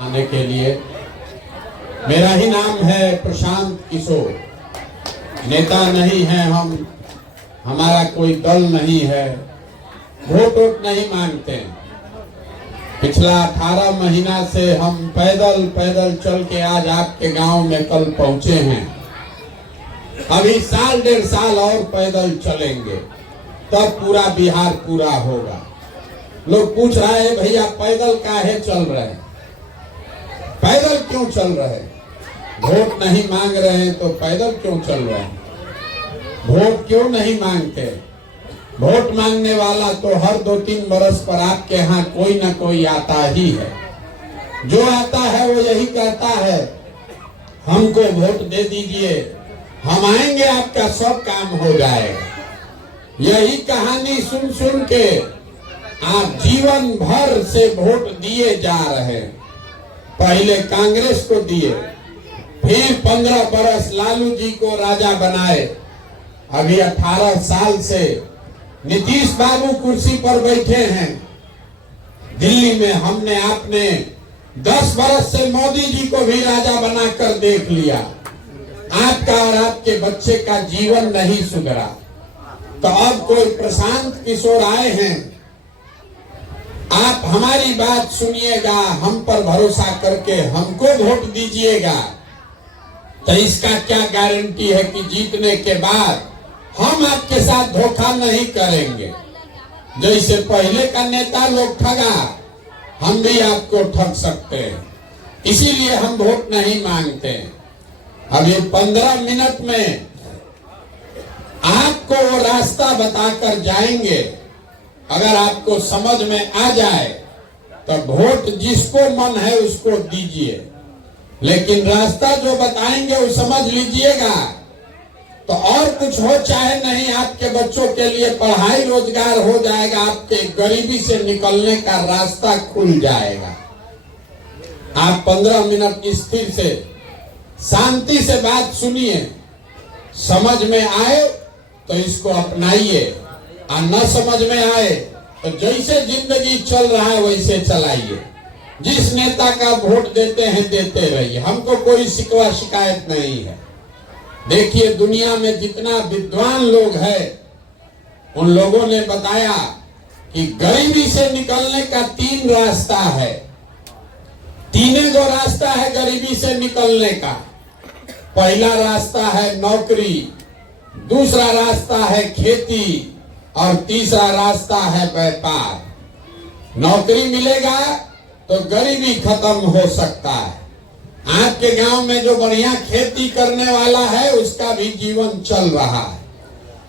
आने के लिए। मेरा ही नाम है प्रशांत किशोर। नेता नहीं है हम, हमारा कोई दल नहीं है, वोट वोट नहीं मांगते। पिछला 18 महीना से हम पैदल पैदल चल के आज आपके गांव में कल पहुंचे हैं। अभी साल 1.5 साल और पैदल चलेंगे, तब पूरा बिहार पूरा होगा। लोग पूछ रहे हैं भैया पैदल काहे चल रहे हैं, पैदल क्यों चल रहे हैं? वोट नहीं मांग रहे हैं तो पैदल क्यों चल रहे हैं? वोट क्यों नहीं मांगते? वोट मांगने वाला तो हर 2-3 बरस पर आपके यहाँ कोई ना कोई आता ही है। जो आता है वो यही कहता है हमको वोट दे दीजिए, हम आएंगे, आपका सब काम हो जाएगा। यही कहानी सुन सुन के आप जीवन भर से वोट दिए जा रहे हैं। पहले कांग्रेस को दिए, फिर 15 बरस लालू जी को राजा बनाए। अभी 18 साल से नीतीश बाबू कुर्सी पर बैठे हैं। दिल्ली में हमने आपने 10 बरस से मोदी जी को भी राजा बनाकर देख लिया। आपका और आपके बच्चे का जीवन नहीं सुधरा। तो अब कोई प्रशांत किशोर आए हैं, आप हमारी बात सुनिएगा, हम पर भरोसा करके हमको वोट दीजिएगा। तो इसका क्या गारंटी है कि जीतने के बाद हम आपके साथ धोखा नहीं करेंगे? जैसे पहले का नेता लोग ठगा, हम भी आपको ठग सकते हैं। इसीलिए हम वोट नहीं मांगते। अभी 15 मिनट में आपको वो रास्ता बताकर जाएंगे। अगर आपको समझ में आ जाए तो वोट जिसको मन है उसको दीजिए, लेकिन रास्ता जो बताएंगे वो समझ लीजिएगा। तो और कुछ हो चाहे नहीं, आपके बच्चों के लिए पढ़ाई रोजगार हो जाएगा, आपके गरीबी से निकलने का रास्ता खुल जाएगा। आप 15 मिनट स्थिर से शांति से बात सुनिए, समझ में आए तो इसको अपनाइए, और न समझ में आए तो जैसे जिंदगी चल रहा है वैसे चलाइए। जिस नेता का वोट देते हैं देते रहिए, हमको कोई शिकवा शिकायत नहीं है। देखिए दुनिया में जितना विद्वान लोग हैं, उन लोगों ने बताया कि गरीबी से निकलने का 3 रास्ता है। 3 गो रास्ता है गरीबी से निकलने का। पहला रास्ता है नौकरी, दूसरा रास्ता है खेती, और तीसरा रास्ता है व्यापार। नौकरी मिलेगा तो गरीबी खत्म हो सकता है। आपके गांव में जो बढ़िया खेती करने वाला है उसका भी जीवन चल रहा है,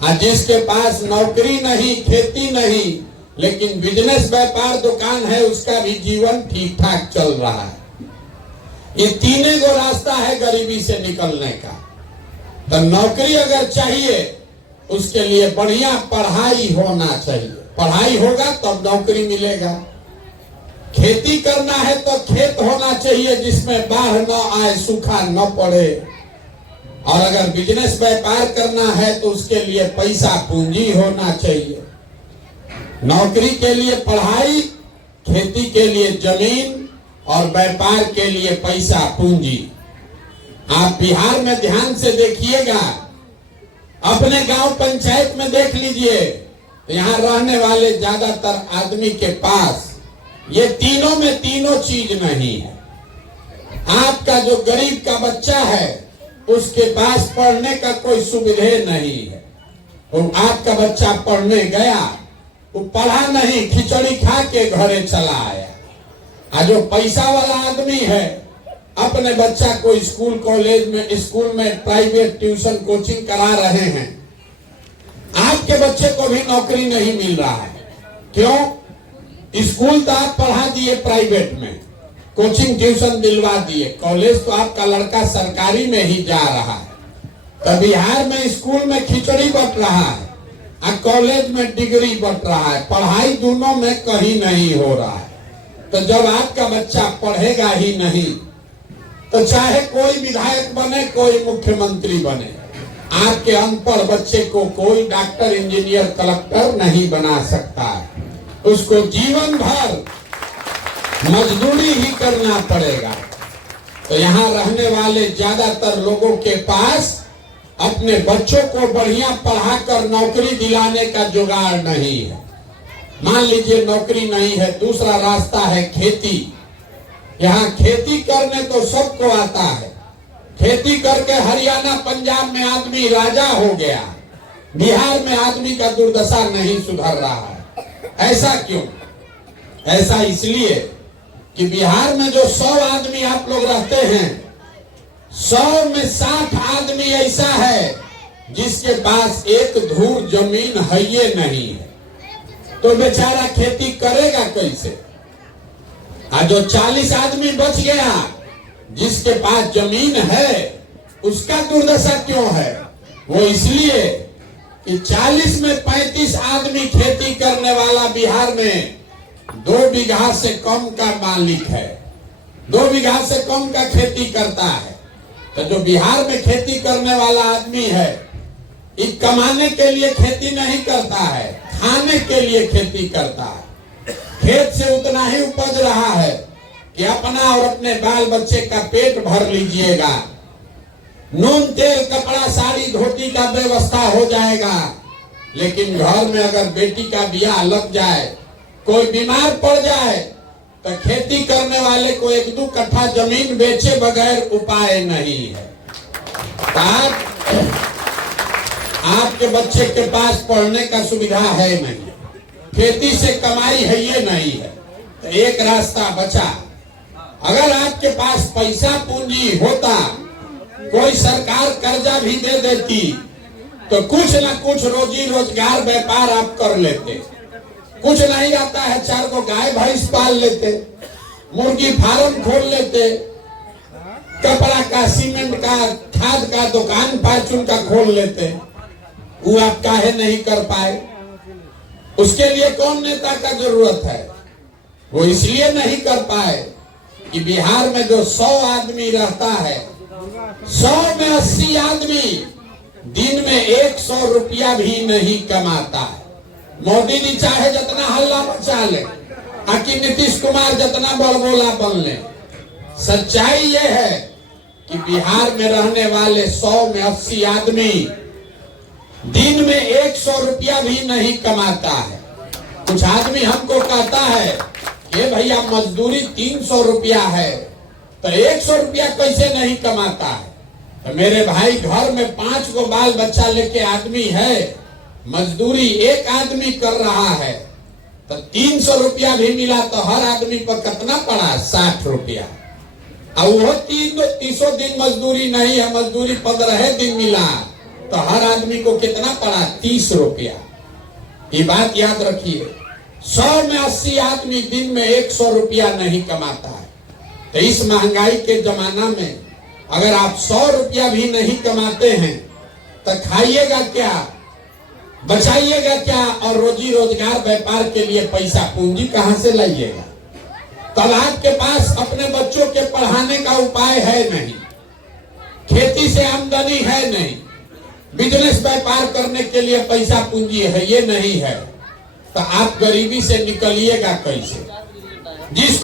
और जिसके पास नौकरी नहीं, खेती नहीं, लेकिन बिजनेस व्यापार दुकान है, उसका भी जीवन ठीक ठाक चल रहा है। ये 3 गो रास्ता है गरीबी से निकलने का। तो नौकरी अगर चाहिए उसके लिए बढ़िया पढ़ाई होना चाहिए, पढ़ाई होगा तब नौकरी मिलेगा। खेती करना है तो खेत होना चाहिए जिसमें बाढ़ न आए, सूखा न पड़े। और अगर बिजनेस व्यापार करना है तो उसके लिए पैसा पूंजी होना चाहिए। नौकरी के लिए पढ़ाई, खेती के लिए जमीन, और व्यापार के लिए पैसा पूंजी। आप बिहार में ध्यान से देखिएगा, अपने गांव पंचायत में देख लीजिए, यहाँ रहने वाले ज्यादातर आदमी के पास ये तीनों में तीनों चीज नहीं है। आपका जो गरीब का बच्चा है उसके पास पढ़ने का कोई सुविधा नहीं है। और आपका बच्चा पढ़ने गया, वो पढ़ा नहीं, खिचड़ी खा के घरे चला आया। और जो पैसा वाला आदमी है अपने बच्चा को स्कूल कॉलेज में, स्कूल में प्राइवेट ट्यूशन कोचिंग करा रहे हैं। आपके बच्चे को भी नौकरी नहीं मिल रहा है। क्यों? स्कूल तो आप पढ़ा दिए प्राइवेट में, कोचिंग ट्यूशन दिलवा दिए, कॉलेज तो आपका लड़का सरकारी में ही जा रहा है। तो बिहार में स्कूल में खिचड़ी बट रहा है और कॉलेज में डिग्री बट रहा है, पढ़ाई दोनों में कहीं नहीं हो रहा है। तो जब आपका बच्चा पढ़ेगा ही नहीं तो चाहे कोई विधायक बने, कोई मुख्यमंत्री बने, आपके अनपढ़ बच्चे को कोई डॉक्टर, इंजीनियर, कलेक्टर नहीं बना सकता है। उसको जीवन भर मजदूरी ही करना पड़ेगा। तो यहाँ रहने वाले ज्यादातर लोगों के पास अपने बच्चों को बढ़िया पढ़ाकर नौकरी दिलाने का जुगाड़ नहीं है। मान लीजिए नौकरी नहीं है, दूसरा रास्ता है खेती। यहाँ खेती करने तो सबको आता है। खेती करके हरियाणा पंजाब में आदमी राजा हो गया, बिहार में आदमी का दुर्दशा नहीं सुधर रहा है। ऐसा क्यों? ऐसा इसलिए कि बिहार में जो 100 आदमी आप लोग रहते हैं, 100 में 60 आदमी ऐसा है जिसके पास एक धूर जमीन है ये नहीं है। तो बेचारा खेती करेगा कैसे? जो 40 आदमी बच गया जिसके पास जमीन है, उसका दुर्दशा क्यों है? वो इसलिए कि 40 में 35 आदमी खेती करने वाला बिहार में 2 बीघा से कम का मालिक है, 2 बीघा से कम का खेती करता है। तो जो बिहार में खेती करने वाला आदमी है, ये कमाने के लिए खेती नहीं करता है, खाने के लिए खेती करता है। खेत से उतना ही उपज रहा है कि अपना और अपने बाल बच्चे का पेट भर लीजिएगा। नून तेल कपड़ा साड़ी धोती का व्यवस्था हो जाएगा। लेकिन घर में अगर बेटी का ब्याह लग जाए, कोई बीमार पड़ जाए, तो खेती करने वाले को 1-2 कट्ठा जमीन बेचे बगैर उपाय नहीं है। आपके बच्चे के पास पढ़ने का सुविधा है नहीं, खेती से कमाई है ये नहीं है, तो एक रास्ता बचा। अगर आपके पास पैसा पूंजी होता, कोई सरकार कर्जा भी दे देती, तो कुछ ना कुछ रोजी रोजगार व्यापार आप कर लेते। कुछ नहीं आता है, 4 को गाय भैंस पाल लेते, मुर्गी फार्म खोल लेते, कपड़ा का, सीमेंट का, खाद का दुकान फार्चून का खोल लेते। वो आप काहे नहीं कर पाए? उसके लिए कौन नेता का जरूरत है? वो इसलिए नहीं कर पाए कि बिहार में जो 100 आदमी रहता है, 100 में 80 आदमी दिन में 100 रुपया भी नहीं कमाता है। मोदी जी चाहे जितना हल्ला मचा ले, आकि नीतीश कुमार जितना बड़बोला बन ले, सच्चाई ये है कि बिहार में रहने वाले 100 में 80 आदमी दिन में 100 रुपया भी नहीं कमाता है। कुछ आदमी हमको कहता है कि भैया मजदूरी 300 रुपया है, तो 100 रुपया कैसे नहीं कमाता है? तो मेरे भाई, घर में 5 को बाल बच्चा लेके आदमी है, मजदूरी एक आदमी कर रहा है, तो 300 रुपया भी मिला तो हर आदमी पर कितना पड़ा? 60 रुपया। और वो 300 दिन मजदूरी नहीं है, मजदूरी 15 दिन मिला, तो हर आदमी को कितना पड़ा? 30 रुपया। ये बात याद रखिए, 100 में 80 आदमी दिन में 100 रुपया नहीं कमाता है। तो इस महंगाई के जमाना में अगर आप 100 रुपया भी नहीं कमाते हैं, तो खाइएगा क्या, बचाइएगा क्या, और रोजी रोजगार व्यापार के लिए पैसा पूंजी कहां से लाइएगा? तब आपके पास अपने बच्चों के पढ़ाने का उपाय है नहीं, खेती से आमदनी है नहीं, बिजनेस व्यापार करने के लिए पैसा पूंजी है ये नहीं है, तो आप गरीबी से निकलिएगा कैसे? जिस